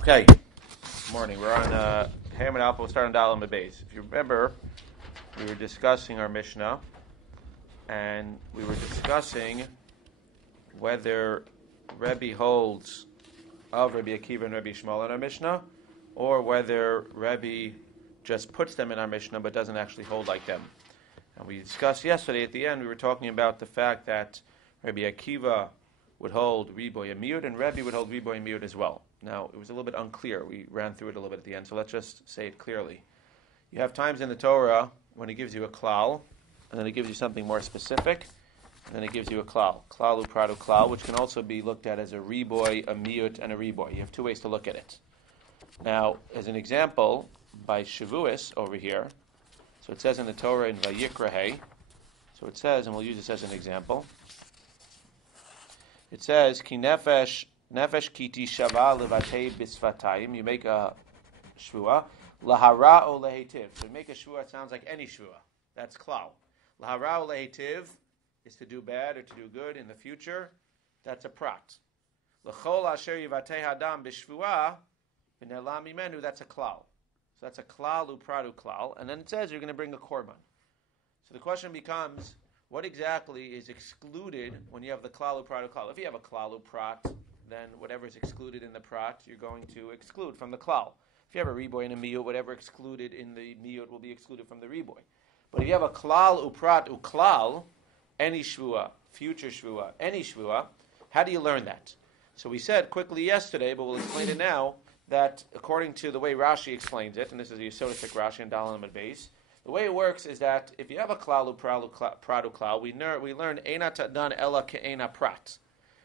Okay, good morning. We're on Hamid Alpha. We'll start on Dalam Beis. If you remember, we were discussing our Mishnah, and we were discussing whether Rebbe holds of Rabbi Akiva and Rabbi Shmuel in our Mishnah, or whether Rebbe just puts them in our Mishnah but doesn't actually hold like them. And we discussed yesterday at the end, we were talking about the fact that Rabbi Akiva would hold Riboy and Miut, and Rebbe would hold Riboy and Miut as well. Now, it was a little bit unclear. We ran through it a little bit at the end, so let's just say it clearly. You have times in the Torah when it gives you a klal, and then it gives you something more specific, and then it gives you a klal. Klal upradu klal, which can also be looked at as a riboy, a miut, and a riboy. You have two ways to look at it. Now, as an example, by Shavuos over here, so it says in the Torah in Vayikra, so it says, and we'll use this as an example, it says, Ki nefesh kiti shava levatei bisvatayim. You make a shvua. Lahara o lehetiv. So you make a shvua, it sounds like any shvua. That's klal. Lahara o lehetiv is to do bad or to do good in the future. That's a prat. L'chol asher yivatei hadam b'shvua v'nelam mimenu. That's a klal. So that's a klal upradu klal. And then it says you're going to bring a korban. So the question becomes, what exactly is excluded when you have the klal upradu klal? If you have a klal uprat, then whatever is excluded in the prat, you're going to exclude from the klal. If you have a riboy and a miyut, whatever excluded in the miyut will be excluded from the riboy. But if you have a klal uprat uklal, any shvua, future shvua, any shvua, how do you learn that? So we said quickly yesterday, but we'll explain it now, that according to the way Rashi explains it, and this is a Yesodistic Rashi and Dalam and Beis, the way it works is that if you have a klal upradu klal, we learn eina tadan ela ke'ena prat.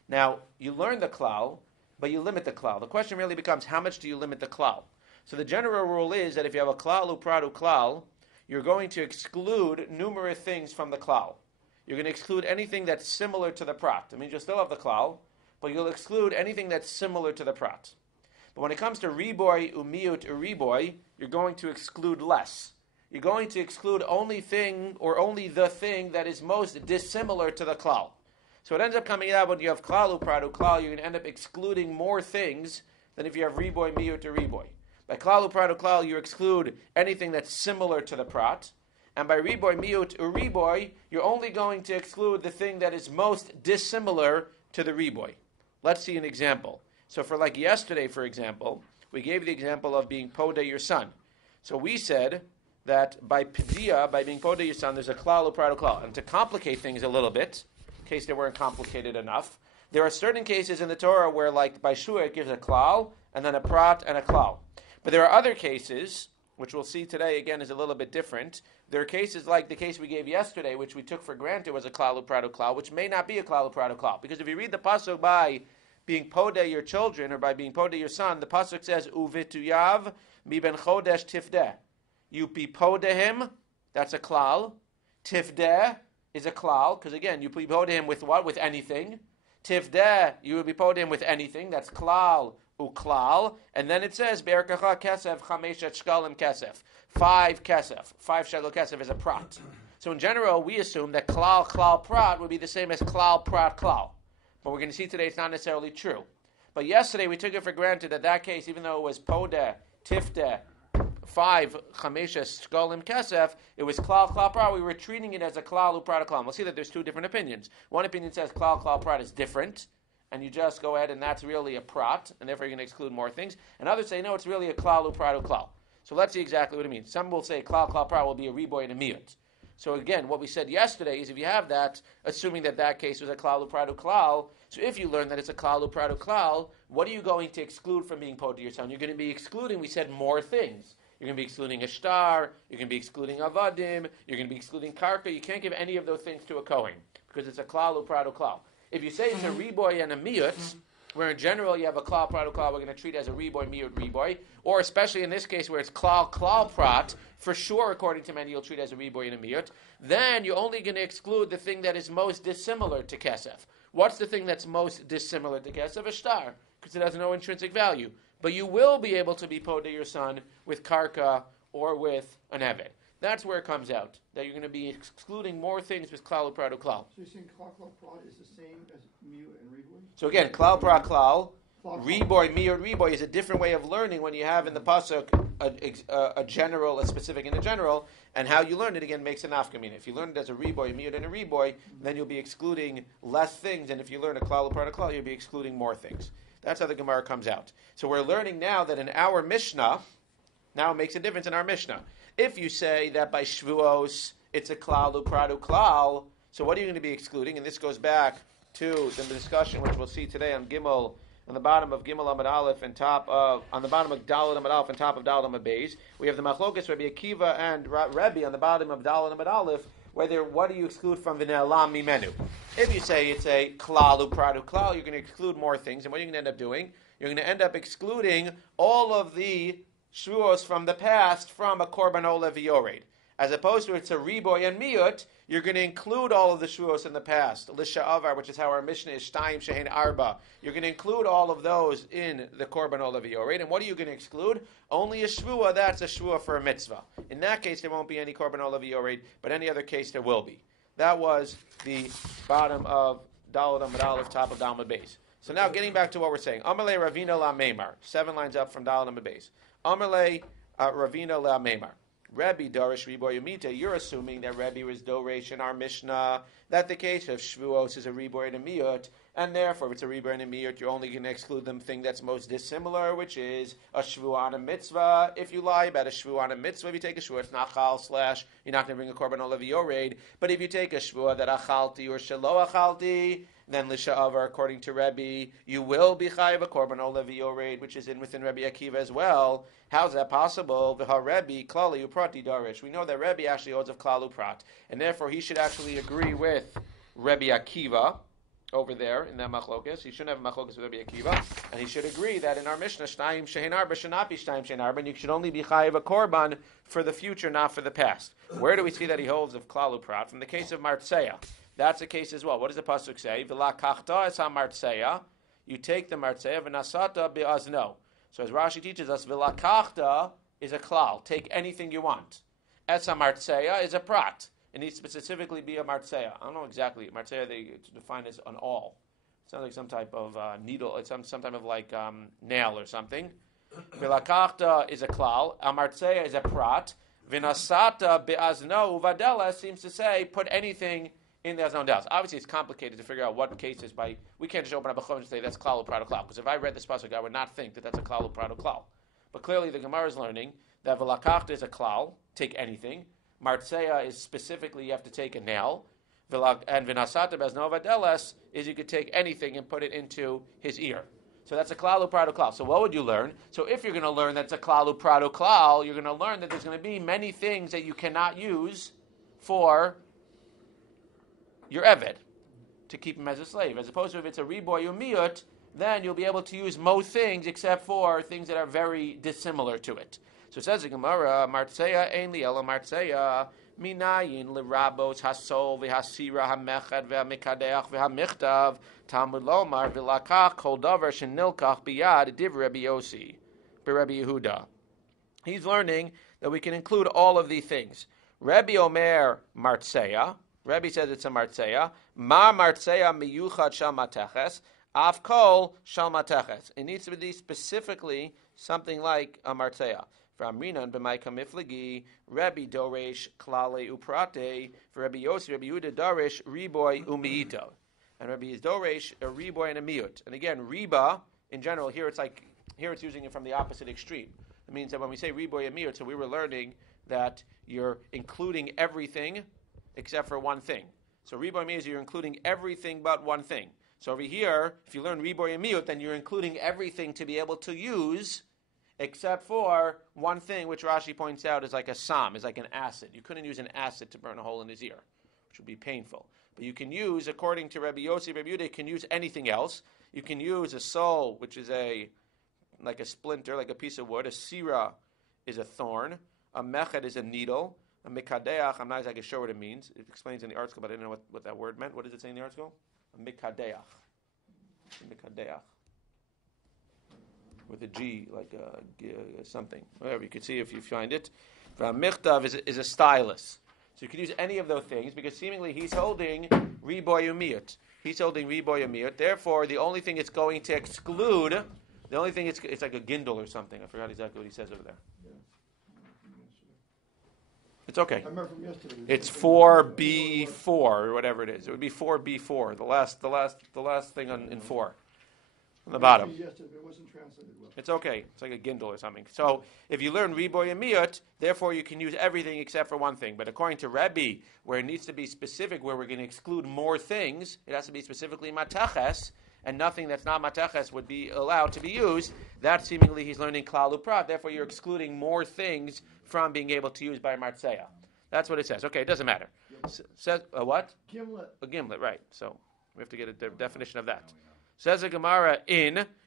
Now, you learn the klal, but you limit the klal. The question really becomes, how much do you limit the klal? So the general rule is that if you have a klal upradu klal, you're going to exclude numerous things from the klal. You're going to exclude anything that's similar to the prat. It means you'll still have the klal, but you'll exclude anything that's similar to the prat. But when it comes to riboy, umiut, uriboy, you're going to exclude less. You're going to exclude only the thing that is most dissimilar to the klal. So it ends up coming out when you have klal upradu klal, you're going to end up excluding more things than if you have riboy, miut, or riboy. By klal upradu klal, you exclude anything that's similar to the prat. And by riboy, miut, or riboy, you're only going to exclude the thing that is most dissimilar to the riboy. Let's see an example. So for like yesterday, for example, we gave the example of being poda your son. So we said that by pedia, by being poda your son, there's a klal upradu klal. And to complicate things a little bit, in case they weren't complicated enough, there are certain cases in the Torah where, like by shua, it gives a klal, and then a prat, and a klal. But there are other cases, which we'll see today again is a little bit different. There are cases like the case we gave yesterday, which we took for granted was a klal upradu klal, which may not be a klal upradu klal. Because if you read the pasuk by being poda your children, or by being poda your son, the pasuk says, Uvituyav mi ben chodesh tifdeh. You be poda him, that's a klal. Tifdeh is a klal, because again, you be poda him with what? With anything. Tifdeh, you would be poda him with anything, that's klal uklal. And then it says, Be'erkacha kesef chameshet shkalim kesef. 5 kesef. 5 shekel kesef is a prat. So in general, we assume that klal prat would be the same as klal prat klal. But we're going to see today it's not necessarily true. But yesterday we took it for granted that case, even though it was poda, tifdeh, 5 chameshes shkolim kesef, it was klal prat. We were treating it as a klal uprat klal. We'll see that there's two different opinions. One opinion says klal prat is different, and you just go ahead and that's really a prat, and therefore you're going to exclude more things. And others say no, it's really a klal uprat klal. So let's see exactly what it means. Some will say klal prat will be a riboy and a miut. So again, what we said yesterday is if you have that, assuming that case was a klal upradu klal, so if you learn that it's a klal upradu klal, what are you going to exclude from being poda your son? You're going to be excluding, we said, more things. You're going to be excluding a shtar, you're going to be excluding avadim, you're going to be excluding karka. You can't give any of those things to a kohen because it's a klal upradu klal. If you say it's a riboy and a miut, where in general you have a klal upradu klal, we're going to treat it as a riboy, miut, riboy, or especially in this case where it's klal prat, for sure, according to many, you'll treat it as a riboy and a miut, then you're only going to exclude the thing that is most dissimilar to kesef. What's the thing that's most dissimilar to kesef? A shtar, because it has no intrinsic value. But you will be able to be poda your son with karka or with an eved. That's where it comes out, that you're going to be excluding more things with klal upradu klal. So you're saying klal prat is the same as miut and riboy? So again, klal prat klal, Reboy, miyut, reboy is a different way of learning when you have in the pasuk a general, a specific, and a general, and how you learn it again makes an nafkamina. If you learn it as a reboy, miyut, and a reboy, then you'll be excluding less things, and if you learn a klal, part of klal, you'll be excluding more things. That's how the Gemara comes out. So we're learning now that in our Mishnah, now it makes a difference in our Mishnah. If you say that by Shvuos it's a klal, upradu klal, so what are you going to be excluding? And this goes back to the discussion which we'll see today on Gimel, on the bottom of Gimel Amud Aleph and on the bottom of Daled Amud Aleph and top of Daled Amud Beis. We have the Machlokas Rabbi Akiva and Rebbe on the bottom of Daled Amud Aleph. What do you exclude from V'ne'elam mimenu? If you say it's a klal upradu klal, you're going to exclude more things, and what are you going to end up doing? You're going to end up excluding all of the shvuos from the past from a korban olah v'yored. As opposed to it's a riboy and miyut, you're going to include all of the shvuos in the past. Lisha'avar, which is how our Mishnah is shtayim shehein arba. You're going to include all of those in the korban olah v'yored. And what are you going to exclude? Only a shvua, that's a shvua for a mitzvah. In that case, there won't be any korban olah v'yored, but any other case there will be. That was the bottom of Daled Amud Aleph, top of Daled Amud Beis. So now, getting back to what we're saying. Amalei Ravina la Meimar. 7 lines up from Daled Amud Beis. Amalei Ravina la Meimar. Rebbe Darish Riboy Umita, you're assuming that Rebbe was Doresh in our Mishnah, that the case of Shvuos is a Riboy and a Miyut, and therefore if it's a Riboy and a Miyut, you're only going to exclude the thing that's most dissimilar, which is a Shvu on a mitzvah. If you lie about a Shvu on a mitzvah, if you take a Shvu, it's not chal / you're not going to bring a korban olah v'yored. But if you take a Shvu that achalti or shelo achalti, then l'sha'avar, according to Rebbe, you will be chayiv a korban olah v'yored, which is within Rebbe Akiva as well. How's that possible? V'ha Rebbe klali uprati darish. We know that Rebbe actually holds of klal uprat, and therefore he should actually agree with Rebbe Akiva over there in that machlokas. He shouldn't have a machlokas with Rebbe Akiva, and he should agree that in our Mishnah, shtayim shehein arba should not be shtayim shehein arba, and you should only be chayiv a korban for the future, not for the past. Where do we see that he holds of klal uprat? From the case of Martseya. That's a case as well. What does the pasuk say? V'lakachta es ha-martseya. You take the martseya v'nasata bi'azno. So as Rashi teaches us, v'lakachta is a klal. Take anything you want. Es ha-martseya is a prat. It needs to specifically be a martseya. I don't know exactly. Martseya they define as an awl. It sounds like some type of needle. It's some type of like nail or something. V'lakachta is a klal. A martseya is a prat. V'nasata bi'azno uvadela seems to say put anything in the Aznon Dallas. Obviously, it's complicated to figure out what cases we can't just open up a chum and say that's klal uprado klal. Because if I read this pasuk, I would not think that that's a klal uprado klal. But clearly, the Gemara is learning that v'lakachta is a klal, take anything. Martseya is specifically you have to take a nail. And v'nasata beznova delas is you could take anything and put it into his ear. So that's a klal uprado klal. So what would you learn? So if you're going to learn that's a klal uprado klal, you're going to learn that there's going to be many things that you cannot use for your eved, to keep him as a slave. As opposed to if it's a riboy umiyut, then you'll be able to use most things except for things that are very dissimilar to it. So it says in Gemara, Martseya ein li ela Martseya minayin l'rabos hasol v'hasira hamechad v'hamikadeach v'hamichtav Talmud lomar v'lakach kol davar shenilkach biyad div Rabbi Yossi b'Rabbi Yehuda. He's learning that we can include all of these things. Rabbi Omer Martseya. Rebbe says it's a martseya. Ma martseya miyuchad shal mateches. Av kol shal mateches. It needs to be specifically something like a martseya. From Rinan b'maika miflagi, Rebbe doresh klale uprate. For Rebbe Yossi, Rebbe Yehuda doresh riboy umiito. And Rebbe is doresh a riboy and a miut. And again, riba in general here it's using it from the opposite extreme. It means that when we say riboy and miut, so we were learning that you're including everything except for one thing. So riboy means you're including everything but one thing. So over here, if you learn riboy and miyut, then you're including everything to be able to use except for one thing, which Rashi points out is like a sam, is like an acid. You couldn't use an acid to burn a hole in his ear, which would be painful. But you can use, according to Rabbi Yossi, Rabbi Yehuda, you can use anything else. You can use a sol, which is like a splinter, like a piece of wood. A sira is a thorn. A meched is a needle. A mikadeach, I'm not exactly sure what it means. It explains in the article, but I didn't know what that word meant. What does it say in the article? A mikadeach. Mikadeach. With a G, like something. Whatever, you can see if you find it. Michtav is a stylus. So you can use any of those things, because seemingly he's holding riboy umiyut. He's holding riboy amiyut. Therefore, the only thing it's going to exclude, the only thing it's like a gindle or something. I forgot exactly what he says over there. It's okay. I remember from yesterday. It's 4B4 or whatever it is. It would be 4B4, the last thing in 4, on the bottom. Yesterday, it wasn't translated well. It's okay. It's like a gindle or something. So if you learn riboy and miyut, therefore you can use everything except for one thing. But according to Rebbe, where it needs to be specific, where we're going to exclude more things, it has to be specifically mataches, and nothing that's not mataches would be allowed to be used. That seemingly he's learning klal uprat. Therefore you're excluding more things from being able to use by martzeya. That's what it says. Okay, it doesn't matter. Says what? Gimlet. A gimlet, right. So we have to get a definition of that. Says the Gemara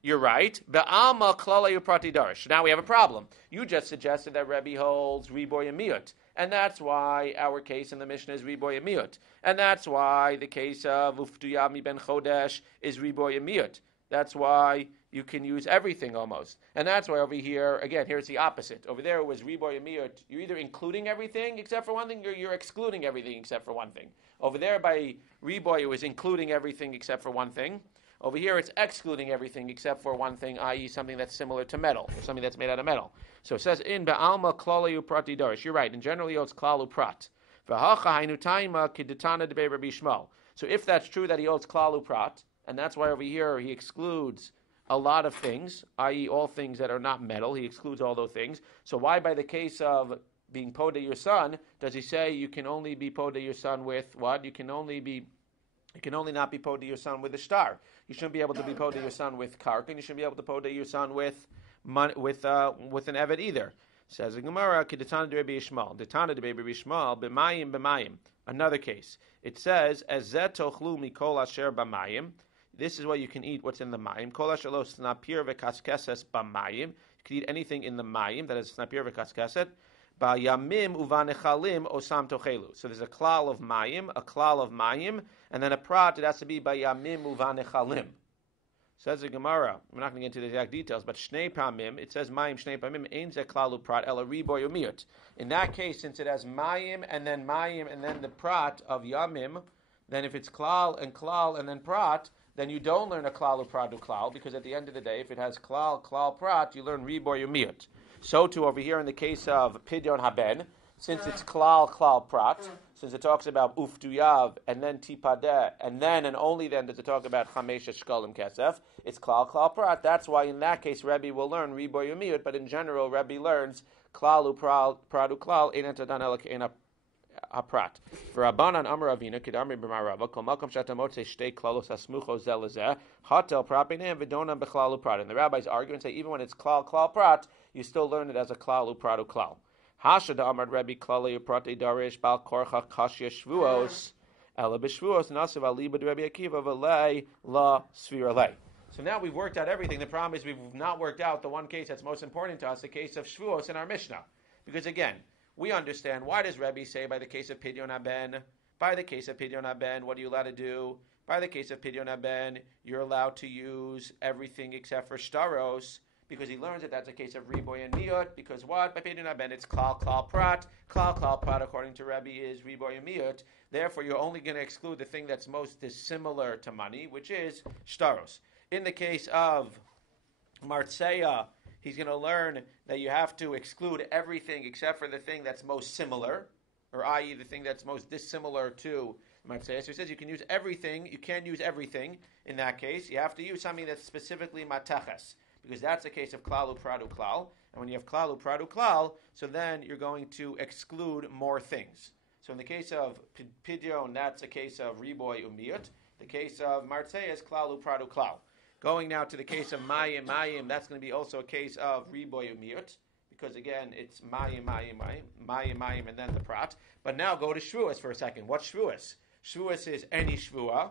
you're right, be'alma klala uprati darish. Now we have a problem. You just suggested that Rebbe holds riboy and miyut. And that's why our case in the Mishnah is riboy and miyut. And that's why the case of uftuyami ben chodesh is riboy and miyut. That's why you can use everything almost. And that's why over here, again, here's the opposite. Over there it was riboy and miyut. You're either including everything except for one thing, or you're excluding everything except for one thing. Over there by riboy it was including everything except for one thing. Over here, it's excluding everything except for one thing, i.e., something that's similar to metal, or something that's made out of metal. So it says, in be'alma klala uprati darish. You're right. In general, it's klal uprat. So if that's true that he holds klal uprat, and that's why over here he excludes a lot of things, i.e., all things that are not metal, he excludes all those things. So why, by the case of being poda your son, does he say you can only be poda your son with what? You can only not be poda your son with a star. You shouldn't be able to be poda your son with karka, and you shouldn't be able to poda your son with an evet either. Says the Gemara, Kedetana de Rabbi Yishmael, Detana de Rabbi Yishmael, b'mayim b'mayim. Another case. It says, as zet tochlu mikol asher b'mayim. This is what you can eat. What's in the mayim? Kol asher lo snapir v'kaskeses b'mayim. You can eat anything in the mayim that is snapir v'kaskeset. Ba'yamim uvanechalim osam tochelu. So there's a klal of mayim, and then a prat, it has to be ba'yamim uvanechalim. Says the Gemara, we're not going to get into the exact details, but shnei pamim, it says mayim, shnei pamim, ein ze klal uprat, ela riboy umiyut. In that case, since it has mayim, and then the prat of yamim, then if it's klal, and then prat, then you don't learn a klal uprat u klal, because at the end of the day, if it has klal, prat, you learn riboy umiyut. So too over here in the case of Pidyon Haben, since it's klal prat, since it talks about uftuyav and then tipadeh, and then and only then does it talk about chamesh shkalim kesef, it's klal prat. That's why in that case Rebbe will learn riboy umiyut, but in general Rebbe learns klal prat uklal ein etadan elak ein prat. For Rabbanan Amar Avina Kedamri b'Marava Kol Makom Shatamotze Shtei Klalos Hasmuchos Zelazeh Hatel Prat B'Neim V'Donam B'Klal Uprat. And the rabbis argue and say even when it's klal prat, you still learn it as a klal uprat uklal. Hasha da Amar Rebbe Klal Uprat Darish Bal Korcha Kashya Shvuos Ela B'Shvuos Nasiv Ali B'D Rebbe Akiva V'Lei La Sfira Lei. So now we've worked out everything. The problem is we've not worked out the one case that's most important to us, the case of Shvuos in our Mishnah. Because again, we understand, why does Rebbe say by the case of Pidyon Haben, what are you allowed to do? By the case of Pidyon Haben, you're allowed to use everything except for shtaros, because he learns that that's a case of riboy and miyut, because what? By Pidyon Haben, it's klal prat. Klal prat, according to Rebbe, is riboy and miyut. Therefore, you're only going to exclude the thing that's most dissimilar to money, which is shtaros. In the case of martzeya, he's going to learn that you have to exclude everything except for the thing that's most similar, or i.e. the thing that's most dissimilar to Matzeh. So he says you can use everything. You can't use everything in that case. You have to use something that's specifically Mateches, because that's a case of Klal Uprat Uklal. And when you have Klal Uprat Uklal, so then you're going to exclude more things. So in the case of Pidyon, that's a case of Riboy Umiyut. The case of Matzeh is Klal Uprat Uklal. Going now to the case of Mayim, that's going to be also a case of Riboy Umiyut, because again, it's Mayim, and then the Prat. But now go to Shvuas for a second. What's Shvuas? Shvuas is any Shvua,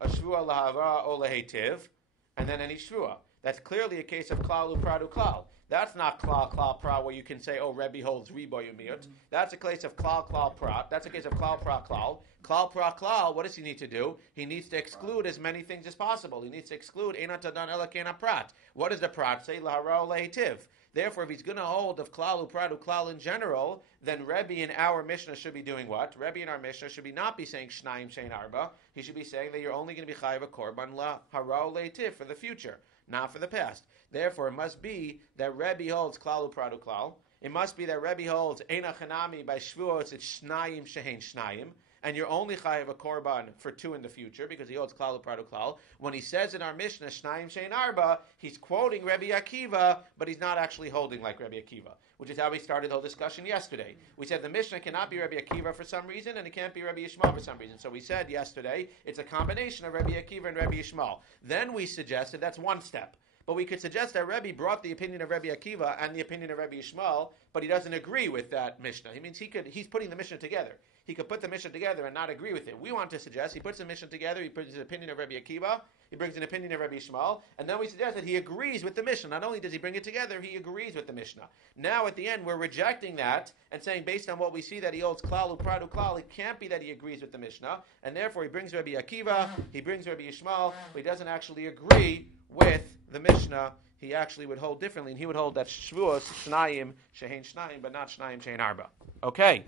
a Shvua lahara o lehetiv, and then any Shvua. That's clearly a case of Klal Uprat Uklal. That's not Klal Prat where you can say, oh, Rebbe holds Riboy Umiyut. That's a case of Klal Prat. That's a case of Klal Prat Klal. Klal Prat Klal, what does he need to do? He needs to exclude as many things as possible. He needs to exclude Einat Tadan Elak Eina Prat. What does the Prat say? Lahara o lehetiv. Therefore, if he's going to hold of klal upradu klal in general, then Rebbe in our Mishnah should be doing what? Rebbe in our Mishnah should be not be saying shnayim shein arba. He should be saying that you're only going to be chayiv a korban la hara leitiv for the future, not for the past. Therefore, it must be that Rebbe holds klal upradu klal. It must be that Rebbe holds eina chanami by shvuos it's shnayim shein shnayim. And you're only chayiv a korban for 2 in the future because he holds klal upradu klal. When he says in our Mishnah shnayim shein arba, he's quoting Rabbi Akiva, but he's not actually holding like Rabbi Akiva, which is how we started the whole discussion yesterday. We said the Mishnah cannot be Rabbi Akiva for some reason, and it can't be Rabbi Yishmael for some reason. So we said yesterday it's a combination of Rabbi Akiva and Rabbi Yishmael. Then we suggested that's one step. But we could suggest that Rebbe brought the opinion of Rabbi Akiva and the opinion of Rabbi Yishmael, but he doesn't agree with that Mishnah. He means he's putting the Mishnah together. He could put the Mishnah together and not agree with it. We want to suggest he puts the Mishnah together, he puts the opinion of Rabbi Akiva, he brings an opinion of Rabbi Yishmael, and then we suggest that he agrees with the Mishnah. Not only does he bring it together, he agrees with the Mishnah. Now at the end, we're rejecting that and saying based on what we see that he holds klal upradu klal, it can't be that he agrees with the Mishnah, and therefore he brings Rabbi Akiva, he brings Rabbi Yishmael, but he doesn't actually agree with the Mishnah. He actually would hold differently, and he would hold that shvuos shnayim shehein shnayim, but not shnayim shehein arba. Okay,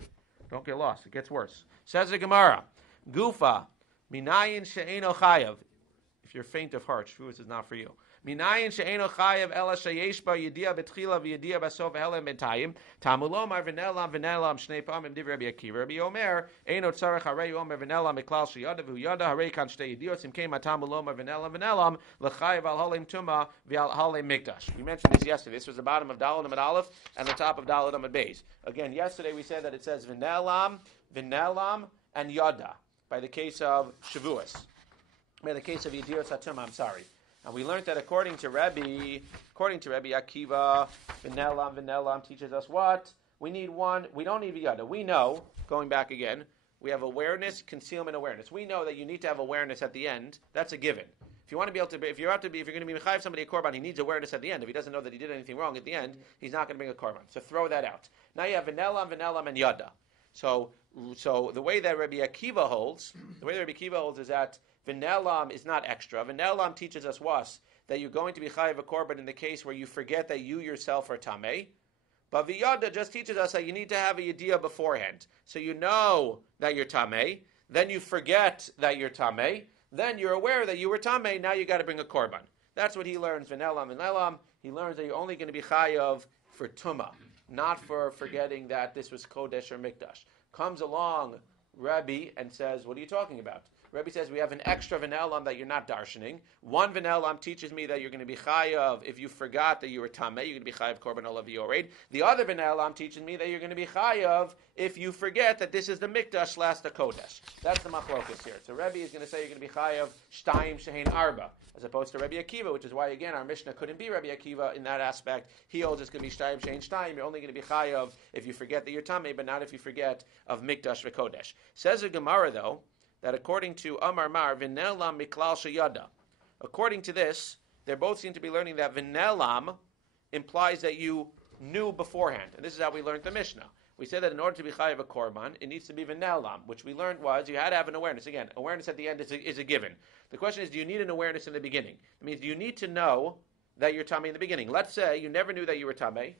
don't get lost. It gets worse. Says the Gemara, Gufa minayin she'eno chayav. If you're faint of heart, shvuos is not for you. Minayin she'eno chayav ela sheyesh ba yediya betchila v'yediya basof helam bentayim tamulom arvenelam v'nelam shnei pamim div Rabbi Akiva Rabbi Omer eno tzarech harei omer v'nelam miklal sheyada v'hu yada harei kan shtei yediyos imkeim tamulom arvenelam v'nelam l'chayav al halem tuma v'al halem mikdash. We mentioned this yesterday. This was the bottom of Daled Amud Aleph and the top of Daled Amud Beis. Again, yesterday we said that it says v'nelam, and yada by the case of shavuos, by the case of yediyos hatuma. I'm sorry. And we learned that according to Rabbi Akiva, V'nelam teaches us what? We need one. We don't need V'yada. We know, going back again, we have awareness, concealment, awareness. We know that you need to have awareness at the end. That's a given. If you want to be able to, if you're going to be mechayiv somebody a korban, he needs awareness at the end. If he doesn't know that he did anything wrong at the end, he's not going to bring a korban. So throw that out. Now you have V'nelam, and yada. So the way that Rabbi Akiva holds, is that V'nelam is not extra. V'nelam teaches us was that you're going to be chayiv a korban in the case where you forget that you yourself are tamei. But v'yada just teaches us that you need to have a yediyah beforehand. So you know that you're tamei, then you forget that you're tamei, then you're aware that you were tamei, now you got to bring a korban. That's what he learns, v'nelam. He learns that you're only going to be chayiv for tumah, not for forgetting that this was kodesh or mikdash. Comes along Rabbi and says, what are you talking about? Rebbe says we have an extra v'nelam that you're not darshaning. One v'nelam teaches me that you're going to be chayav if you forgot that you were tameh. You're going to be chayav korban olav yored. The other v'nelam teaches me that you're going to be chayav if you forget that this is the mikdash last the kodesh. That's the machlokas here. So Rebbe is going to say you're going to be chayav shtayim shehein arba, as opposed to Rabbi Akiva, which is why again our Mishnah couldn't be Rabbi Akiva in that aspect. He holds it's going to be shtayim shehein shtayim. You're only going to be chayav if you forget that you're tameh, but not if you forget of mikdash v'kodesh. Says the Gemara though, that according to Amar Mar, V'nelam miklal sheyada. According to this, they both seem to be learning that V'nelam implies that you knew beforehand. And this is how we learned the Mishnah. We said that in order to be chayiv a korban, it needs to be V'nelam, which we learned was you had to have an awareness. Again, awareness at the end is a given. The question is, do you need an awareness in the beginning? It means, do you need to know that you're tamei in the beginning? Let's say you never knew that you were tamei,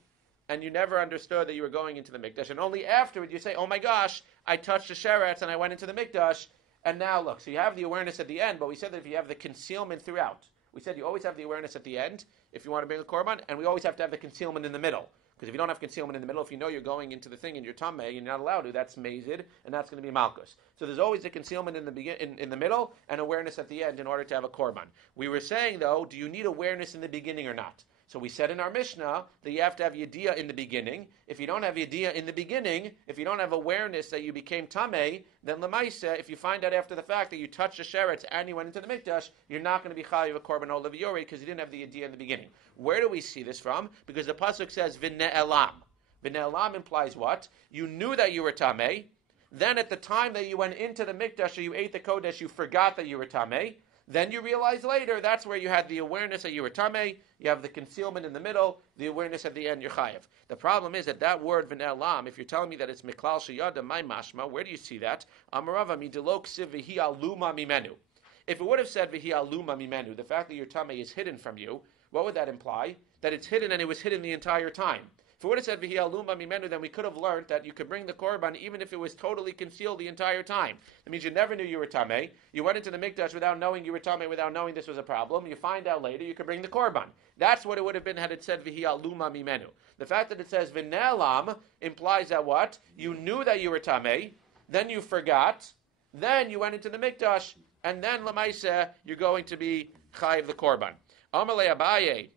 and you never understood that you were going into the mikdash, and only afterward you say, oh my gosh, I touched the sheretz and I went into the mikdash. And now look, so you have the awareness at the end, but we said that if you have the concealment throughout, we said you always have the awareness at the end if you want to bring a korban, and we always have to have the concealment in the middle. Because if you don't have concealment in the middle, if you know you're going into the thing and you're tameh and you're not allowed to, that's mazid, and that's going to be malchus. So there's always the concealment in the middle and awareness at the end in order to have a korban. We were saying though, do you need awareness in the beginning or not? So we said in our Mishnah that you have to have yediyah in the beginning. If you don't have yediyah in the beginning, if you don't have awareness that you became tamei, then lemaisa, if you find out after the fact that you touched the sheretz and you went into the mikdash, you're not going to be chayiv a korban olav yored because you didn't have the yediyah in the beginning. Where do we see this from? Because the pasuk says v'ne'elam. V'ne'elam implies what? You knew that you were tamei. Then at the time that you went into the mikdash or you ate the kodesh, you forgot that you were tamei. Then you realize later that's where you had the awareness that you were tamei. You have the concealment in the middle, the awareness at the end, you're chayiv. The problem is that word v'ne'elam, if you're telling me that it's miklal sheyada, my mashma, where do you see that? Amarava midelo ksiv v'hi aluma mimenu. If it would have said v'hi aluma mimenu, the fact that your tamei is hidden from you, What would that imply? That it's hidden and it was hidden the entire time. If it would have said V'hi aluma mimenu, then we could have learned that you could bring the korban even if it was totally concealed the entire time. That means you never knew you were tamei. You went into the mikdash without knowing you were tamei, without knowing this was a problem. You find out later, you could bring the korban. That's what it would have been had it said V'hi aluma mimenu. The fact that it says v'nelam implies that what? You knew that you were tamei, then you forgot, then you went into the mikdash, and then lamaiseh you're going to be chayiv the korban. Amalei Abaye.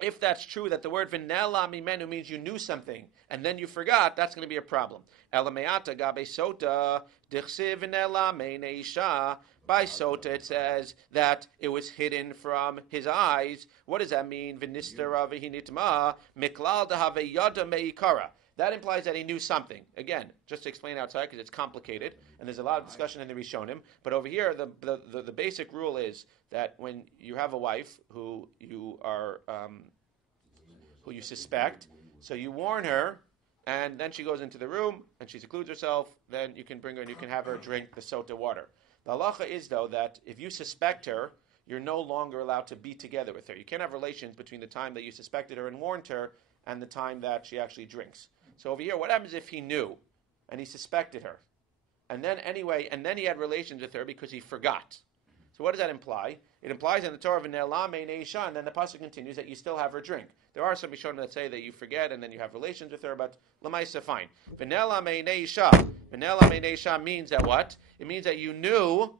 If that's true, that the word v'nela mimenu means you knew something and then you forgot, that's going to be a problem. Elameata gabe sota dichsiv v'nela meine isha. By sota it says that it was hidden from his eyes. What does that mean? V'nistera v'hinitma miklal dehave yada meikara. That implies that he knew something. Again, just to explain outside because it's complicated and there's a lot of discussion in the Rishonim. But over here, the basic rule is that when you have a wife who you are who you suspect, so you warn her, and then she goes into the room and she secludes herself. Then you can bring her and you can have her drink the sota water. The halacha is though that if you suspect her, you're no longer allowed to be together with her. You can't have relations between the time that you suspected her and warned her and the time that she actually drinks. So over here, what happens if he knew and he suspected her? And then he had relations with her because he forgot. So what does that imply? It implies in the Torah, v'ne'ela meinei isha, and then the pasuk continues that you still have her drink. There are some Rishonim that say that you forget and then you have relations with her, but l'maisa fine. V'ne'ela meinei isha. V'ne'ela meinei isha means that what? It means that you knew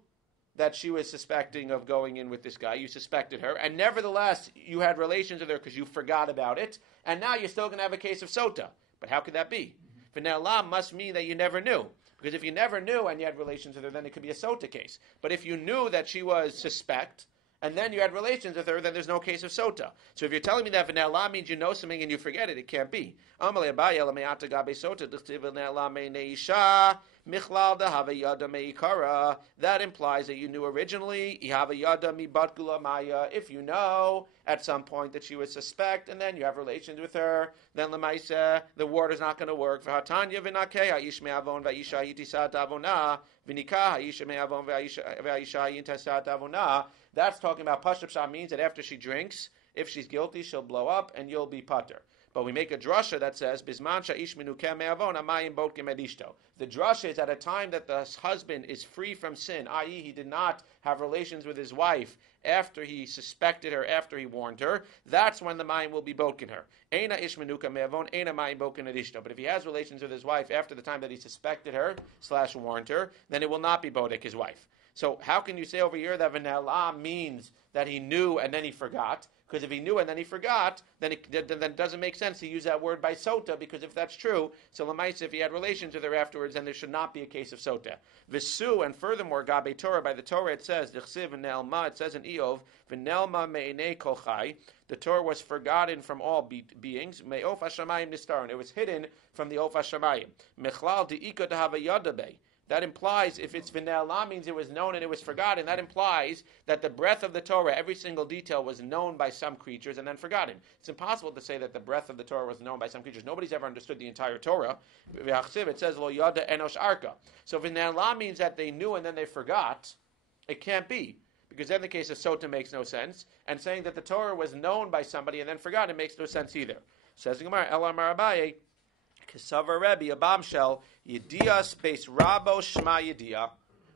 that she was suspecting of going in with this guy. You suspected her, and nevertheless you had relations with her because you forgot about it, and now you're still going to have a case of sota. But how could that be? V'ne'ela must mean that you never knew. Because if you never knew and you had relations with her, then it could be a sota case. But if you knew that she was suspect, and then you had relations with her, then there's no case of sota. So if you're telling me that v'ne'ela means you know something and you forget it, it can't be. Amalei Abaye l'me'ata gabe sota d'chtiv v'ne'ela meinei isha michlal dehave yada meikara. That implies that you knew originally ihave yada mibat gula maya. If you know at some point that she was suspect, and then you have relations with her, then lemaisa the water's not going to work. V'hatanya v'nakeh ha'ish me'avon v'aisha yitisat avona v'nikah ha'ish me'avon v'aisha yitisat avona. That's talking about Pashup Shah means that after she drinks, if she's guilty, she'll blow up and you'll be pater. But we make a drasha that says, Bisman sha'ish minukem me'avon amayim botkem edishto. The drasha is at a time that the husband is free from sin, i.e. he did not have relations with his wife after he suspected her, after he warned her. That's when the mayim will be boken her. Eina ish minukem me'avon, eina mayim boken edishto. But if he has relations with his wife after the time that he suspected her / warned her, then it will not be bodek his wife. So how can you say over here that v'ne'ela means that he knew and then he forgot? Because if he knew and then he forgot, then it doesn't make sense to use that word by sota, because if that's true, so l'maisa, if he had relations with her afterwards, then there should not be a case of sota. V'su, and furthermore, gabe Torah, by the Torah it says, d'chsiv v'ne'elma, it says in Eov, v'ne'elma me'enei kol chai, the Torah was forgotten from all beings, me'of hashamayim nistaron, it was hidden from the of hashamayim. Mechlal de'ika dehava yadabei. That implies, if it's v'ne'ela means it was known and it was forgotten, that implies that the breath of the Torah, every single detail was known by some creatures and then forgotten. It's impossible to say that the breath of the Torah was known by some creatures. Nobody's ever understood the entire Torah. It says, lo yada enosh arka. So v'ne'ela means that they knew and then they forgot. It can't be, because then the case of sota makes no sense. And saying that the Torah was known by somebody and then forgotten makes no sense either. Says the Gemara, Elar Marabaye, Kesavar Rebbe, a bombshell, Yediyah space Rabo Shema Yediyah.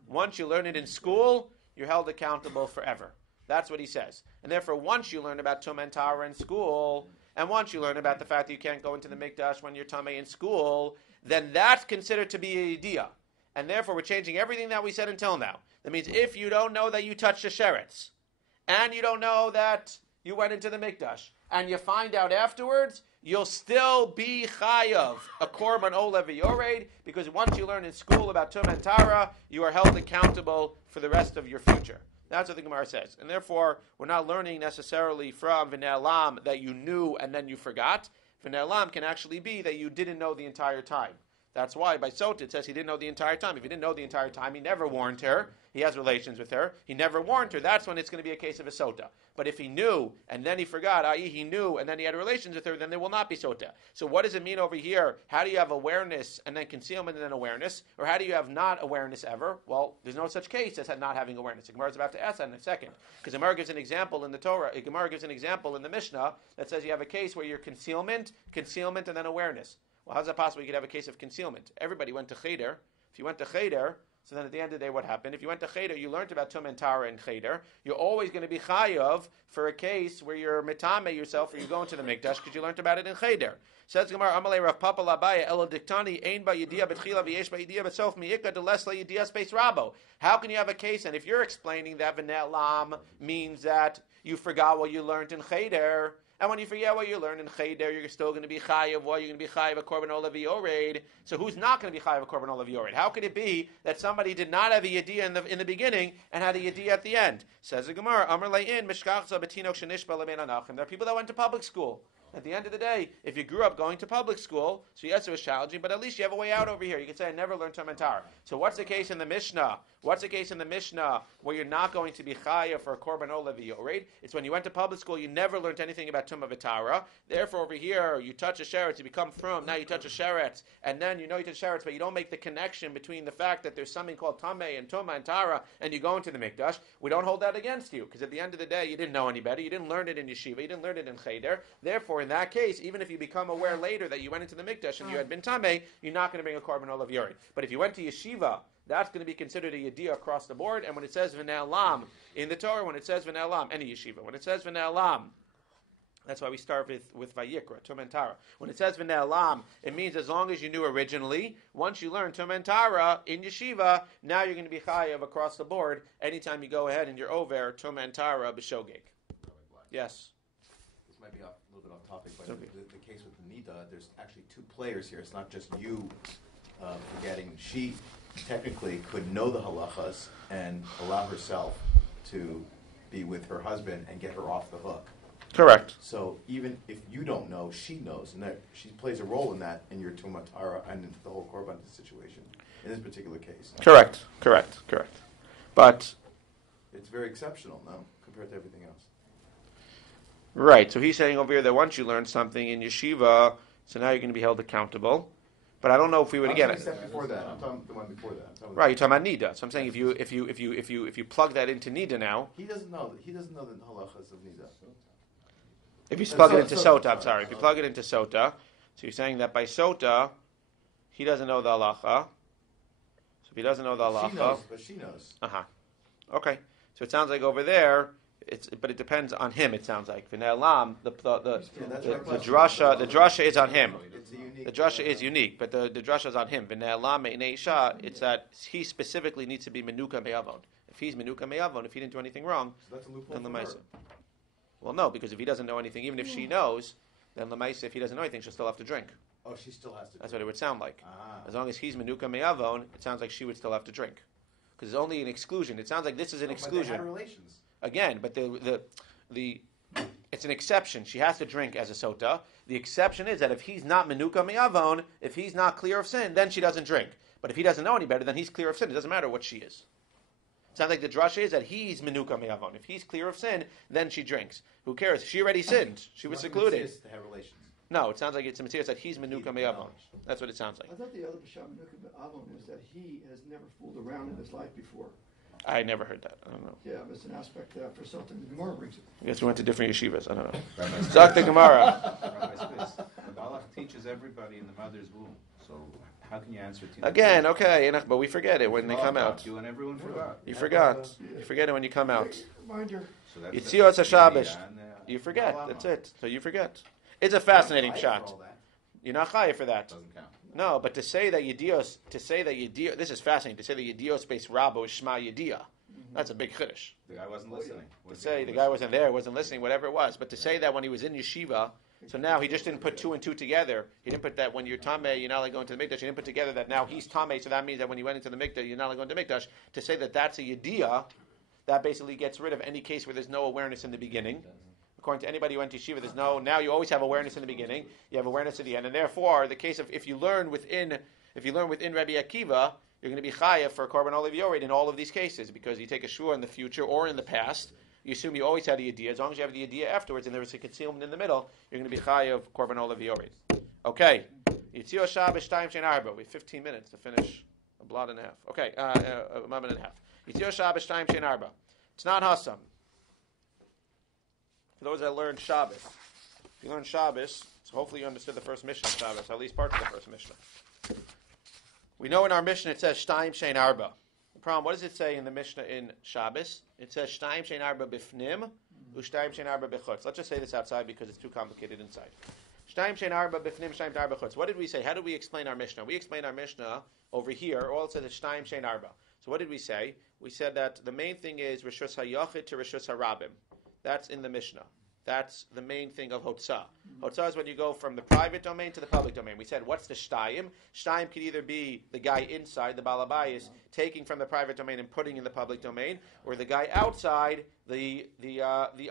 Once you learn it in school, you're held accountable forever. That's what he says. And therefore, once you learn about Tum and Tara in school, and once you learn about the fact that you can't go into the Mikdash when you're Tamei in school, then that's considered to be a Yediyah. And therefore, we're changing everything that we said until now. That means if you don't know that you touched the sheretz, and you don't know that you went into the Mikdash, and you find out afterwards, you'll still be chayav a korban olev v'yored, because once you learn in school about Tum and Tara, you are held accountable for the rest of your future. That's what the Gemara says. And therefore, we're not learning necessarily from v'ne'elam that you knew and then you forgot. V'ne'elam can actually be that you didn't know the entire time. That's why by sota it says he didn't know the entire time. If he didn't know the entire time, he never warned her. He has relations with her. He never warned her. That's when it's going to be a case of a sota. But if he knew and then he forgot, i.e. he knew and then he had relations with her, then there will not be sota. So what does it mean over here? How do you have awareness and then concealment and then awareness? Or how do you have not awareness ever? Well, there's no such case as not having awareness. The Gemara is about to ask that in a second. Because the Gemara gives an example in the Torah. The Gemara gives an example in the Mishnah that says you have a case where you're concealment, and then awareness. Well, how's that possible? You could have a case of concealment. Everybody went to Cheder. If you went to Cheder, so then at the end of the day, what happened? If you went to Cheder, you learned about Tum and Tara and Cheder. You're always going to be chayav for a case where you're mitame yourself or you go into the mikdash because you learned about it in Cheder. Says Gemara, Amalei Rav Papa Labaya Elo Diktani Ein Ba Yediyah Betchila V'Yesh Ba Yediyah Betsof Mi'ika Deles La Yediyah Space Rabo. How can you have a case? And if you're explaining that V'Ne'elam means that you forgot what you learned in Cheder, and when you forget what you learned in Cheder, you're still going to be chayav. What? You're going to be chayav a korban olav yored. So who's not going to be chayav a korban olav yored? How could it be that somebody did not have a yediyah in the beginning and had a yediyah at the end? Says the Gemara, Amar le'in mishkachza betinok shenishba le'bein anachim. There are people that went to public school. At the end of the day, if you grew up going to public school, so yes, it was challenging, but at least you have a way out over here. You could say, I never learned Tum and Tara. So what's the case in the Mishnah? What's the case in the Mishnah where you're not going to be chayav for a korban olav yored? It's when you went to public school, you never learned anything about Tum and Tara. Therefore, over here, you touch a sheretz, you become from, now you touch a sheretz, and then you know you touch sheretz, but you don't make the connection between the fact that there's something called Tameh and Tumah and Tara, and you go into the mikdash. We don't hold that against you, because at the end of the day, you didn't know any better. You didn't learn it in yeshiva. You didn't learn it in cheder. Therefore, in that case, even if you become aware later that you went into the mikdash and you had been Tameh, you're not going to bring a korban olav yored. But if you went to yeshiva, that's going to be considered a yediyah across the board. And when it says v'ne'elam in the Torah, when it says v'ne'elam, any yeshiva, when it says v'ne'elam, that's why we start with Vayikra, Tum and Tara. When it says v'ne'elam, it means as long as you knew originally, once you learn Tum and Tara in yeshiva, now you're going to be chayav across the board anytime you go ahead and you're over Tum and Tara b'shogeg. Yes? This might be a little bit off topic, but the case with the Nida, there's actually two players here. It's not just you forgetting. She technically could know the halachas and allow herself to be with her husband and get her off the hook. Correct. So even if you don't know, she knows, and that she plays a role in that in your Tumah Tara and in the whole korban situation in this particular case. Correct. But it's very exceptional now compared to everything else. Right. So he's saying over here that once you learn something in yeshiva, so now you're going to be held accountable. But I don't know if we would again. I'm talking before that. I'm talking the one before that. Right, you're talking about nida. So I'm saying if you plug that into nida now, he doesn't know the halachas of nida. If you plug it into sota, I'm sorry. If you plug it into sota, so you're saying that by sota, he doesn't know the halacha. So if he doesn't know the halacha, she knows. Okay. So it sounds like over there, but it depends on him. It sounds like v'ne'elam. The drasha is on him. The drasha is unique, but the drasha is on him. V'ne'elam me'inei isha. It's that he specifically needs to be menuka me'avon. If he's menuka me'avon, if he didn't do anything wrong, so that's a loophole then for her. Well, no, because if he doesn't know anything, even if she knows, then lemaisa, if he doesn't know anything, she'll still have to drink. Oh, she still has to. That's what it would sound like. Ah. As long as he's menuka me'avon, it sounds like she would still have to drink, because it's only an exclusion. It sounds like this is an exclusion. But they had relations. Again, but the it's an exception. She has to drink as a sota. The exception is that if he's not menuka me'avon, if he's not clear of sin, then she doesn't drink. But if he doesn't know any better, then he's clear of sin. It doesn't matter what she is. It sounds like the drasha is that he's menuka me'avon. If he's clear of sin, then she drinks. Who cares? She already sinned. She was secluded. They have relations. No, it sounds like it's a mitzvah that he's menuka me'avon. That's what it sounds like. I thought the other B'Sham Menuka Me'avon is that he has never fooled around in his life before. I never heard that. I don't know. Yeah, but it's an aspect for something the Gemara brings it. I guess we went to different yeshivas. I don't know. Zak the Gemara. Rabbi Spitz, the Balach teaches everybody in the mother's womb. So how can you answer it? Again, okay, but we forget it when they come out. You and everyone forgot. You forgot. You forget it when you come out. Reminder. So that's Yitzios HaShabbos. and, You forget. That's it. So you forget. It's a fascinating shot. You're not chayav for that. Doesn't count. No, but to say that Yedios, this is fascinating. To say that Yedios based Rabo is Shema Yedia, that's a big chiddush. The guy wasn't listening. To say the guy wasn't there, wasn't listening, whatever it was, but to say that when he was in yeshiva, so now he just didn't put two and two together. He didn't put that when you're tameh, you're not like going to the mikdash. He didn't put together that now he's tameh, so that means that when he went into the mikdash, you're not like going to the mikdash. To say that that's a Yedia, that basically gets rid of any case where there's no awareness in the beginning. According to anybody who went to yeshiva, now you always have awareness in the beginning, you have awareness at the end, and therefore, the case of if you learn within If you learn within Rabbi Akiva, you're going to be chayav for korban olav yored in all of these cases, because you take a shua in the future or in the past. You assume you always had the idea. As long as you have the idea afterwards and there was a concealment in the middle, you're going to be chayav korban olav yored. Okay. Yitzio Shabbos Shtayim Shein Arba. We have 15 minutes to finish a blot and a half. Okay, a moment and a half. Yitzio Shabbos Shtayim Shein Arba. It's not Hassam. For those that learned Shabbos, if you learn Shabbos, so hopefully you understood the first Mishnah of Shabbos, at least parts of the first Mishnah. We know in our Mishnah it says Shtayim Shein Arba. The problem, what does it say in the Mishnah in Shabbos? It says Shtayim Shein Arba Bifnim, Ushtayim Shein Arba Bechutz. Let's just say this outside because it's too complicated inside. Shtayim Shein Arba Bifnim, Shtayim Arba Chutz. What did we say? How did we explain our Mishnah? We explained our Mishnah over here. All it says is Shtayim Shein Arba. So what did we say? We said that the main thing is Rishus HaYachid to Rishus HaRabim. That's in the Mishnah. That's the main thing of Hotzah. Hotzah is when you go from the private domain to the public domain. We said, what's the Shtayim? Shtayim could either be the guy inside, the Balabayas, taking from the private domain and putting in the public domain, or the guy outside, the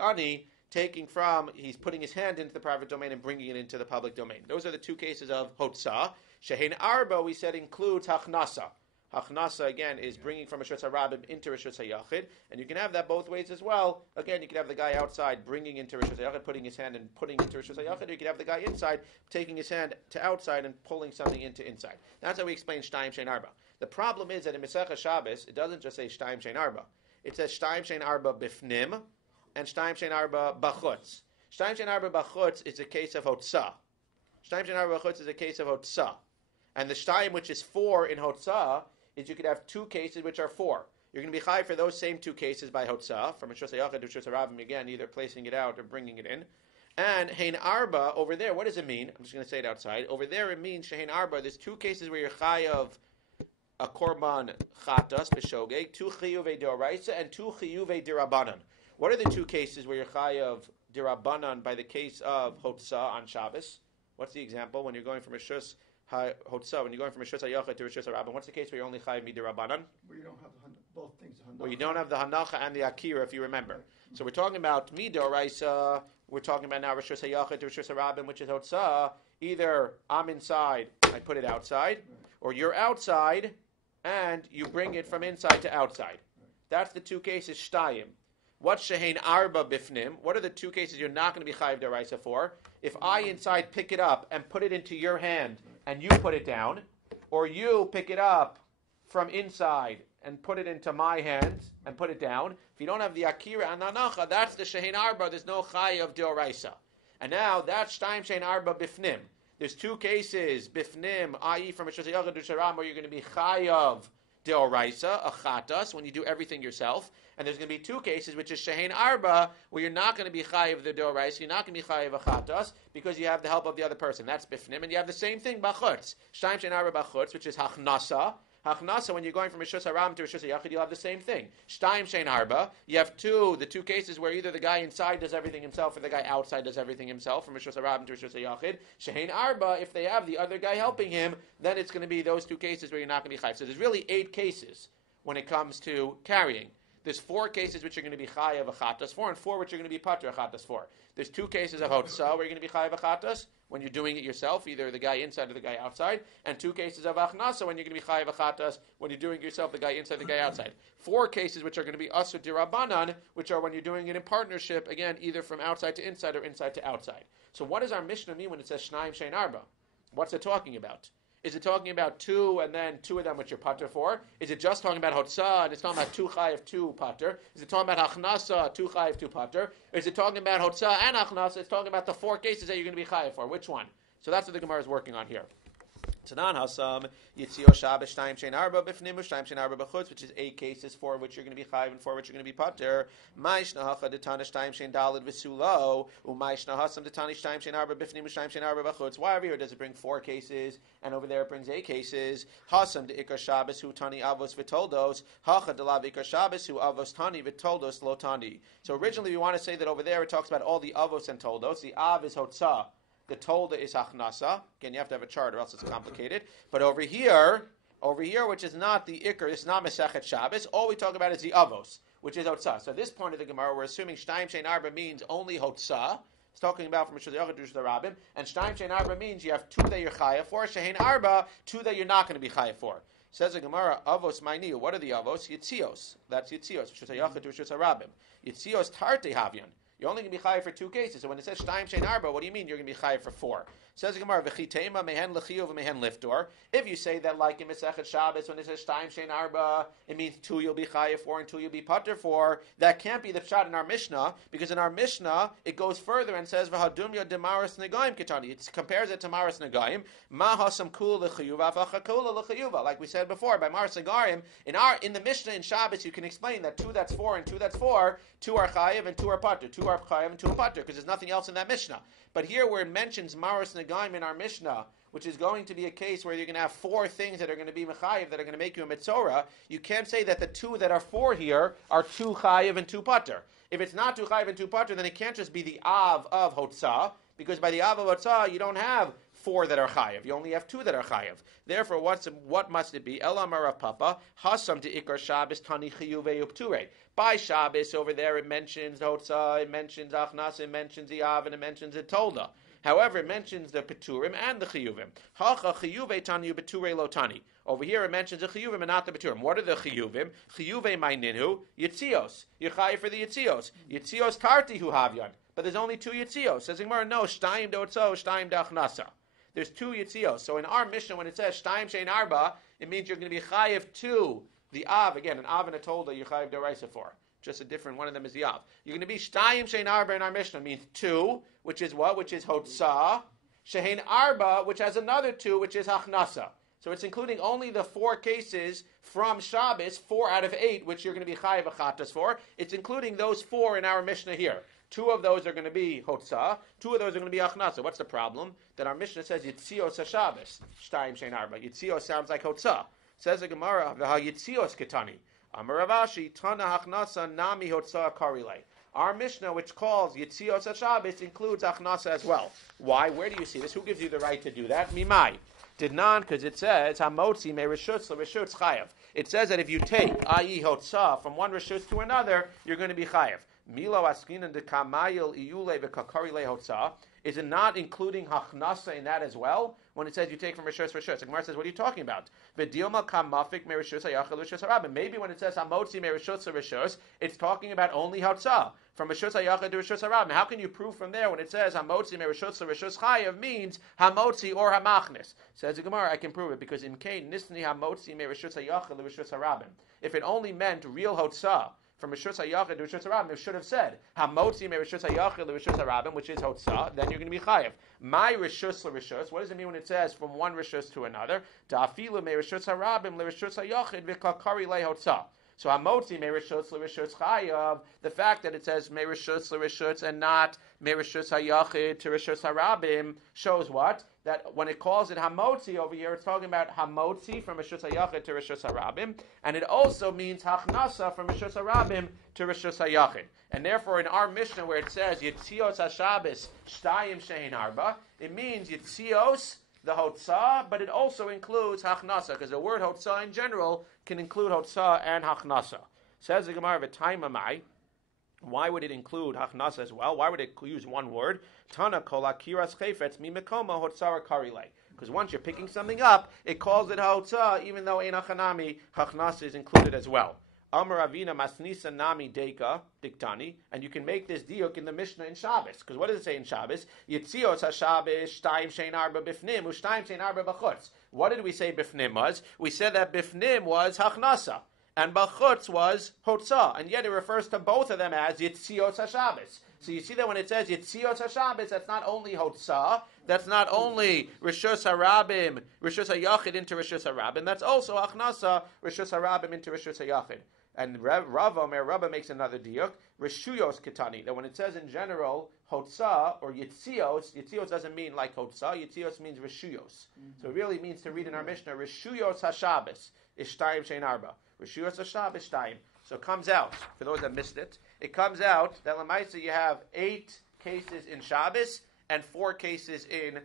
Ani, taking from, he's putting his hand into the private domain and bringing it into the public domain. Those are the two cases of Hotzah. Shehein Arba, we said, includes Hachnasa. Hachnasa, again, is bringing from Rishus HaRabim into Rishus HaYachid. And you can have that both ways as well. Again, you can have the guy outside bringing into Rishus HaYachid, putting his hand and putting into Rishus HaYachid. Or you can have the guy inside taking his hand to outside and pulling something into inside. That's how we explain Shtayim Shein Arba. The problem is that in Masechah Shabbos, it doesn't just say Shtayim Shein Arba. It says Shtayim Shein Arba Bifnim and Shtayim Shein Arba Bachutz. Shtayim Shein Arba Bachutz is a case of Hotzah. Shtayim Shein Arba Bachutz is a case of Hotzah. And the Shtayim, which is 4 in Hotzah, is you could have 2 cases which are 4. You're going to be high for those same 2 cases by Hotzah, from Rishus HaYachid to Rishus HaRabim, again, either placing it out or bringing it in. And Hein Arba, over there, what does it mean? I'm just going to say it outside. Over there, it means Shein Arba, there's 2 cases where you're high of a korban chatas, b'shogeg, 2 chiyuvei d'oraisa, and 2 chiyuvei d'rabanan. What are the 2 cases where you're high of d'rabanan by the case of Hotzah on Shabbos? What's the example? When you're going from Rishus Hotzah, when you're going from Rishus HaYachid to Rishus HaRabim, what's the case where you're only chayiv midirabanan? Where you don't have both things. Where you don't have the hanacha and the akira, if you remember. So we're talking about midoraisa. We're talking about now Rishus HaYachid to Rishus HaRabim, which is Hotzah. Either I'm inside, I put it outside, or you're outside and you bring it from inside to outside. That's the 2 cases Shtayim. What's Shehein Arba Bifnim? What are the 2 cases you're not going to be chayiv deraisa for? If I inside pick it up and put it into your hand and you put it down, or you pick it up from inside and put it into my hands and put it down, if you don't have the akira and anacha, that's the Shehein Arba. There's no chayiv deraisa. And now that's Shtayim Shehein Arba Bifnim. There's 2 cases Bifnim, i.e. from Rishus HaYachid to Sharam, where you're going to be chayiv deoraisa, a chatas, when you do everything yourself. And there's going to be 2 cases, which is Shehein Arba, where you're not going to be chayiv the deoraisa, you're not going to be chayiv a chatas, because you have the help of the other person. That's bifnim. And you have the same thing, bachutz. Shtayim Shehein Arba bachutz, which is hachnasa. Hachnasa, when you're going from Rishus HaRabim to Rishus HaYachid, you'll have the same thing. Shtayim Shein Arba, you have the 2 cases where either the guy inside does everything himself or the guy outside does everything himself, from Rishus HaRabim to Rishus HaYachid. Shein Arba, if they have the other guy helping him, then it's going to be those 2 cases where you're not going to be chayiv. So there's really 8 cases when it comes to carrying. There's 4 cases which are going to be chayav a chatas for, and 4 which are going to be pater a chatas for. There's 2 cases of hotzah where you're going to be chayav a chatas when you're doing it yourself, either the guy inside or the guy outside, and 2 cases of achnasa when you're going to be chayav a chatas when you're doing it yourself, the guy inside, the guy outside. 4 cases which are going to be asur dirabanan, which are when you're doing it in partnership, again, either from outside to inside or inside to outside. So what does our Mishnah mean when it says shnayim shein arba? What's it talking about? Is it talking about 2 and then 2 of them which you're pater for? Is it just talking about hotzah and it's talking about 2 chayiv 2 pater? Is it talking about achnasa 2 chayiv 2 pater? Is it talking about hotzah and achnasa? It's talking about the 4 cases that you're going to be chayiv for. Which one? So that's what the Gemara is working on here. Tanan Hasam Yitzio Shabbos Shtayim Shein Arba Bifnim Shtayim Shein Arba B'chutz, which is 8 cases, 4 of which you're going to be chayiv and 4 of which you're going to be pater. Ma'ishna Hacha Detana Shtayim Shein Dalid V'Sulo U'Ma'ishna Hasam Detani Shtayim Shein Arba Bifnim Shtayim Shein Arba B'chutz. Why over here does it bring 4 cases and over there it brings 8 cases? Hasam De Ikar Shabbos Hu Tani Avos V'Toldos Hacha De Lav Ikar Shabbos Hu Avos Tani V'Toldos Lo Tani. So originally we want to say that over there it talks about all the Avos and Toldos. The Av is Hotzah. The tolda is hachnasa. Again, you have to have a chart or else it's complicated. But over here, which is not the ikar, it's not Masechet Shabbos, all we talk about is the avos, which is hotzah. So at this point of the Gemara, we're assuming Shtayim Shein Arba means only hotzah, It's talking about from Rishus Hayachid to Rishus Harabim. And Shtaim Shein Arba means you have 2 that you're chayav for. Shein Arba, 2 that you're not going to be chayav for. Says the Gemara, Avos Ma'niu. What are the Avos? Yitzios. That's Yitzios. Rishus Hayachid to Rishus Harabim. Yitzios Tarte Havyan. You're only going to be chayav for 2 cases. So when it says Shtaim Shein Arba, what do you mean you're going to be chayav for 4? Says the Gemara, V'chitema mehen l'chiyuv mehen liftor. If you say that like in Masechet Shabbos, when it says Shtaim Shein Arba, it means 2 you'll be chayav for and 2 you'll be pater for. That can't be the pshat in our Mishnah, because in our Mishnah, it goes further and says, V'hadumya demaris negaim kitani. It compares it to maris negaim. Ma hasam kul l'chiyuv, afacha kul l'chiyuva. Like we said before, by maris negaim, in the Mishnah in Shabbos, you can explain that 2 that's 4 and 2 that's 4, 2 are chayav and 2 are pater. 2 are chayav and 2 are pater, because there's nothing else in that Mishnah. But here where it mentions maris negaim in our Mishnah, which is going to be a case where you're going to have 4 things that are going to be mechayiv, that are going to make you a mitzora, you can't say that the 2 that are 4 here are 2 chayiv and 2 pater. If it's not 2 chayiv and 2 pater, then it can't just be the av of hotzah, because by the av of hotzah, you don't have 4 that are chayiv. You only have 2 that are chayiv. Therefore, what must it be? Ela Marav Papa, Hasam de Ikar Shabbos Tani Chiyuve Upture. By Shabbos, over there, it mentions hotzah, it mentions achnas, it mentions the av, and it mentions the tolda. However, it mentions the peturim and the chiyuvim. Hacha chiyuve tanu beture lo tani. Over here, it mentions the chiyuvim and not the peturim. What are the chiyuvim? Chiyuve ma'ninhu yitzios. You're chayiv for the yitzios. Yitzios tarti hu havyan. But there's only 2 yitzios. Says Gemara, no, shtaim deotzo, shtaim deachnasa. There's 2 yitzios. So in our Mishnah, when it says shtaim shein arba, it means you're going to be chayiv to the av. Again, an av and a tolda you're chayiv deraisa for. Just a different one of them is the av. You're going to be shtayim shein arba in our Mishnah, means 2, which is what? Which is hotzah. Shein arba, which has another 2, which is hachnasa. So it's including only the 4 cases from Shabbos, 4 out of 8, which you're going to be chayiv achatas for. It's including those 4 in our Mishnah here. 2 of those are going to be hotzah. 2 of those are going to be achnasa. What's the problem? That our Mishnah says yitzios haShabbos, shtayim shein arba. Yitzios sounds like hotzah. Says the Gemara, v'ha yitzios ketani. Amaravashi Tana Hachnasa Nami Hotzah Karile. Our Mishnah, which calls Yitzios HaShabbos, includes Achnasa as well. Why? Where do you see this? Who gives you the right to do that? Mimai. Did not, because it says Hamotzi Me Rishutz LeRishutz Chayav. It says that if you take, i.e. Hotzah, from one Rishutz to another, you're going to be Chayav. Milo Askinan de Kamayil Iyule V'Kakarile Hotzah. Is it not including Hachnasa in that as well? When it says you take from Rishus, the Gemara says, what are you talking about? V'dilma kamafik merishus hayachal Rishus harabim. Maybe when it says hamotzi merishus, it's talking about only Hotzah. From Rishus hayachal to Rishus harabim. How can you prove from there when it says hamotzi merishus chayav means hamotzi or hamachnis? Says the Gemara, I can prove it because in Cain nisni hamotzi merishus hayachal to Rishus harabim. If it only meant real Hotzah, from Rishus Hayachid to Rishus Harabim, it should have said Hamotzi me Rishus Hayachid to Rishus Harabim, which is Hotzah. Then you're going to be Chayav. My Rishus LeRishus. What does it mean when it says from one Rishus to another? Da'afilu me Rishus Harabim LeRishus Hayachid v'Kakari le Hotzah. So Hamotzi me Rishus LeRishus Chayav. The fact that it says me Rishus LeRishus and not me Rishus Hayachid to Rishus Harabim shows what? That when it calls it Hamotzi over here, it's talking about Hamotzi from Rishus Hayachid to Rishus Harabim, and it also means Hachnasa from Rishus Harabim to Rishus Hayachid. And therefore, in our Mishnah where it says Yitzios HaShabbos Shtayim Shein Arba, it means Yitzios, the Hotzah, but it also includes Hachnasa, because the word Hotzah in general can include Hotzah and Hachnasa. Says the Gemara V'taimamai. Why would it include Hachnasa as well? Why would it use one word? Tana kol akiras chayfetz mi mekoma hotzara karile. Because once you're picking something up, it calls it hotzah, even though ein achanami Hachnasa is included as well. Amar Avina Masnisa Nami Deka Diktani, and you can make this diuk in the Mishnah in Shabbos. Because what does it say in Shabbos? Yitzios HaShabbos Shtayim Shein Arba Bifnim Ushtayim Shein Arba B'chutz. What did we say Bifnim was? We said that Bifnim was Hachnasa and B'chutz was Hotzah, and yet it refers to both of them as Yitzios HaShabbos. So you see that when it says Yitzios HaShabbos, that's not only Hotzah, that's not only Rishus Harabim, Rishus HaYachid into Rishus Harabim, that's also Achnasa, Rishus Harabim into Rishus HaYachid. And Rava makes another diuk, Rishuyos Kitani, that when it says in general Hotzah or Yitzios doesn't mean like Hotzah, Yitzios means Rishuyos. So it really means to read in our Mishnah, Rishuyos HaShabbos is Shtayim Shein Arba. Rishuyos HaShabbos Shtayim. So it comes out, for those that missed it, it comes out that Lamaisa you have 8 cases in Shabbos and 4 cases in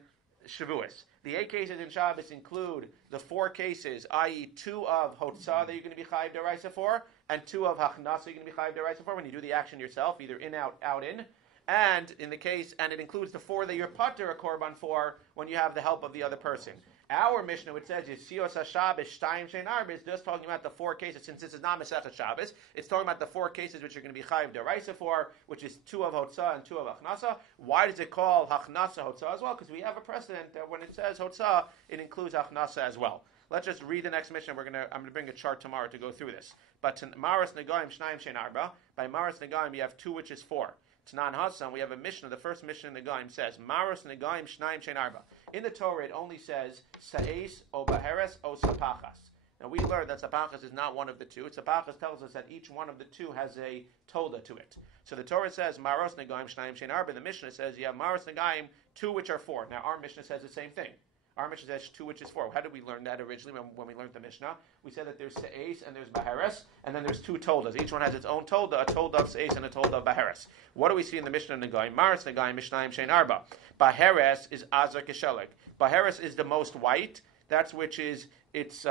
Shavuos. The 8 cases in Shabbos include the 4 cases, i.e. 2 of Hotzah that you're going to be Chayiv Deraisa for, and 2 of Hachnasa you're going to be Chayiv Deraisa for when you do the action yourself, either in, out, out, in. and in the case, and it includes the 4 that you're pater a korban for when you have the help of the other person. Our Mishnah, which says Yitzios HaShabbos Shtayim Shein Arba, is just talking about the 4 cases. Since this is not Masechet Shabbos, it's talking about the 4 cases which you're going to be chayiv deraisa for, which is 2 of Hotzah and 2 of Achnasa. Why does it call Achnasa Hotzah as well? Because we have a precedent that when it says Hotzah, it includes Achnasa as well. Let's just read the next Mishnah. I'm going to bring a chart tomorrow to go through this. But Maras Negaim Shnayim Shein Arba, by Maras Negaim you have 2 which is 4. Tanan Hassan, we have a Mishnah. The first Mishnah in the Gaim says, Maros Negaim Shnayim Shein Arba. In the Torah, it only says Sa'es o Baheres o Sapachas. Now we learned that Sapachas is not one of the 2. Sapachas tells us that each one of the 2 has a Tolda to it. So the Torah says Maros Negaim Shnayim Shein Arba. The Mishnah says you have Maros Negaim 2 which are 4. Now our Mishnah says the same thing. Our Mishnah says 2 which is 4. How did we learn that originally when we learned the Mishnah? We said that there's Se'es and there's Baheres, and then there's 2 Toldas. Each one has its own Tolda, a Tolda of Se'es and a Tolda of Baheres. What do we see in the Mishnah Negaim? Maris Negaim Mishnayim Shein Arba. Baheres is Azar Keshelek. Baheres is the most white. That's which is, it's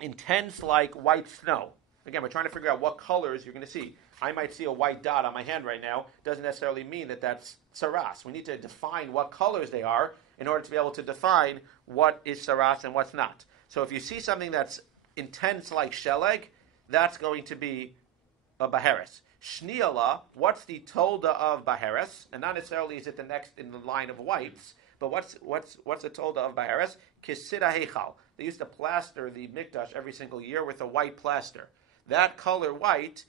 intense like white snow. Again, we're trying to figure out what colors you're going to see. I might see a white dot on my hand right now. Doesn't necessarily mean that that's saras. We need to define what colors they are in order to be able to define what is saras and what's not. So if you see something that's intense like sheleg, that's going to be a baheres. Shniala, what's the tolda of baheres? And not necessarily is it the next in the line of whites, but what's the tolda of baheres? Kisida heichal. They used to plaster the mikdash every single year with a white plaster. That color white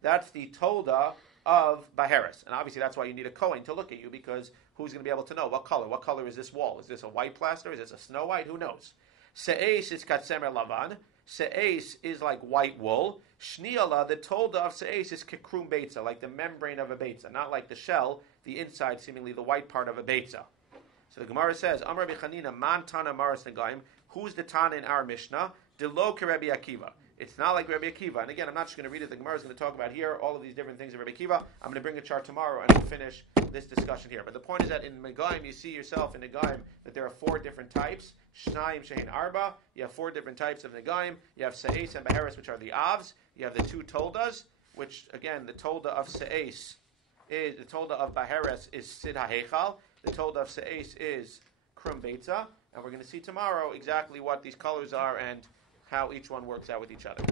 that's the tolda of baheres. And obviously that's why you need a kohen to look at you, because who's going to be able to know what color? What color is this wall? Is this a white plaster? Is this a snow white? Who knows? Se'es is katsemer lavan. Se'es is like white wool. Shniala, the tolda of se'es is kekrum beitza, like the membrane of a beitza, not like the shell, the inside, seemingly the white part of a beitza. So the Gemara says, Amar B'chanina, man tana maras negaim. Who's the tana in our Mishnah? Delo keRebbi Akiva. It's not like Rabbi Akiva. And again, I'm not just going to read it. The Gemara is going to talk about here all of these different things of Rabbi Akiva. I'm going to bring a chart tomorrow and we'll finish this discussion here. But the point is that in Megaim, you see yourself in Negaim that there are 4 different types. Shnayim Shein Arba. You have 4 different types of Negaim. You have Se'es and Baheres, which are the Avs. You have the 2 Toldas, which again, the Tolda of Se'es is, the Tolda of Baheres is Sid HaHeichal. The Tolda of Se'es is Krum Beitza. And we're going to see tomorrow exactly what these colors are and how each one works out with each other.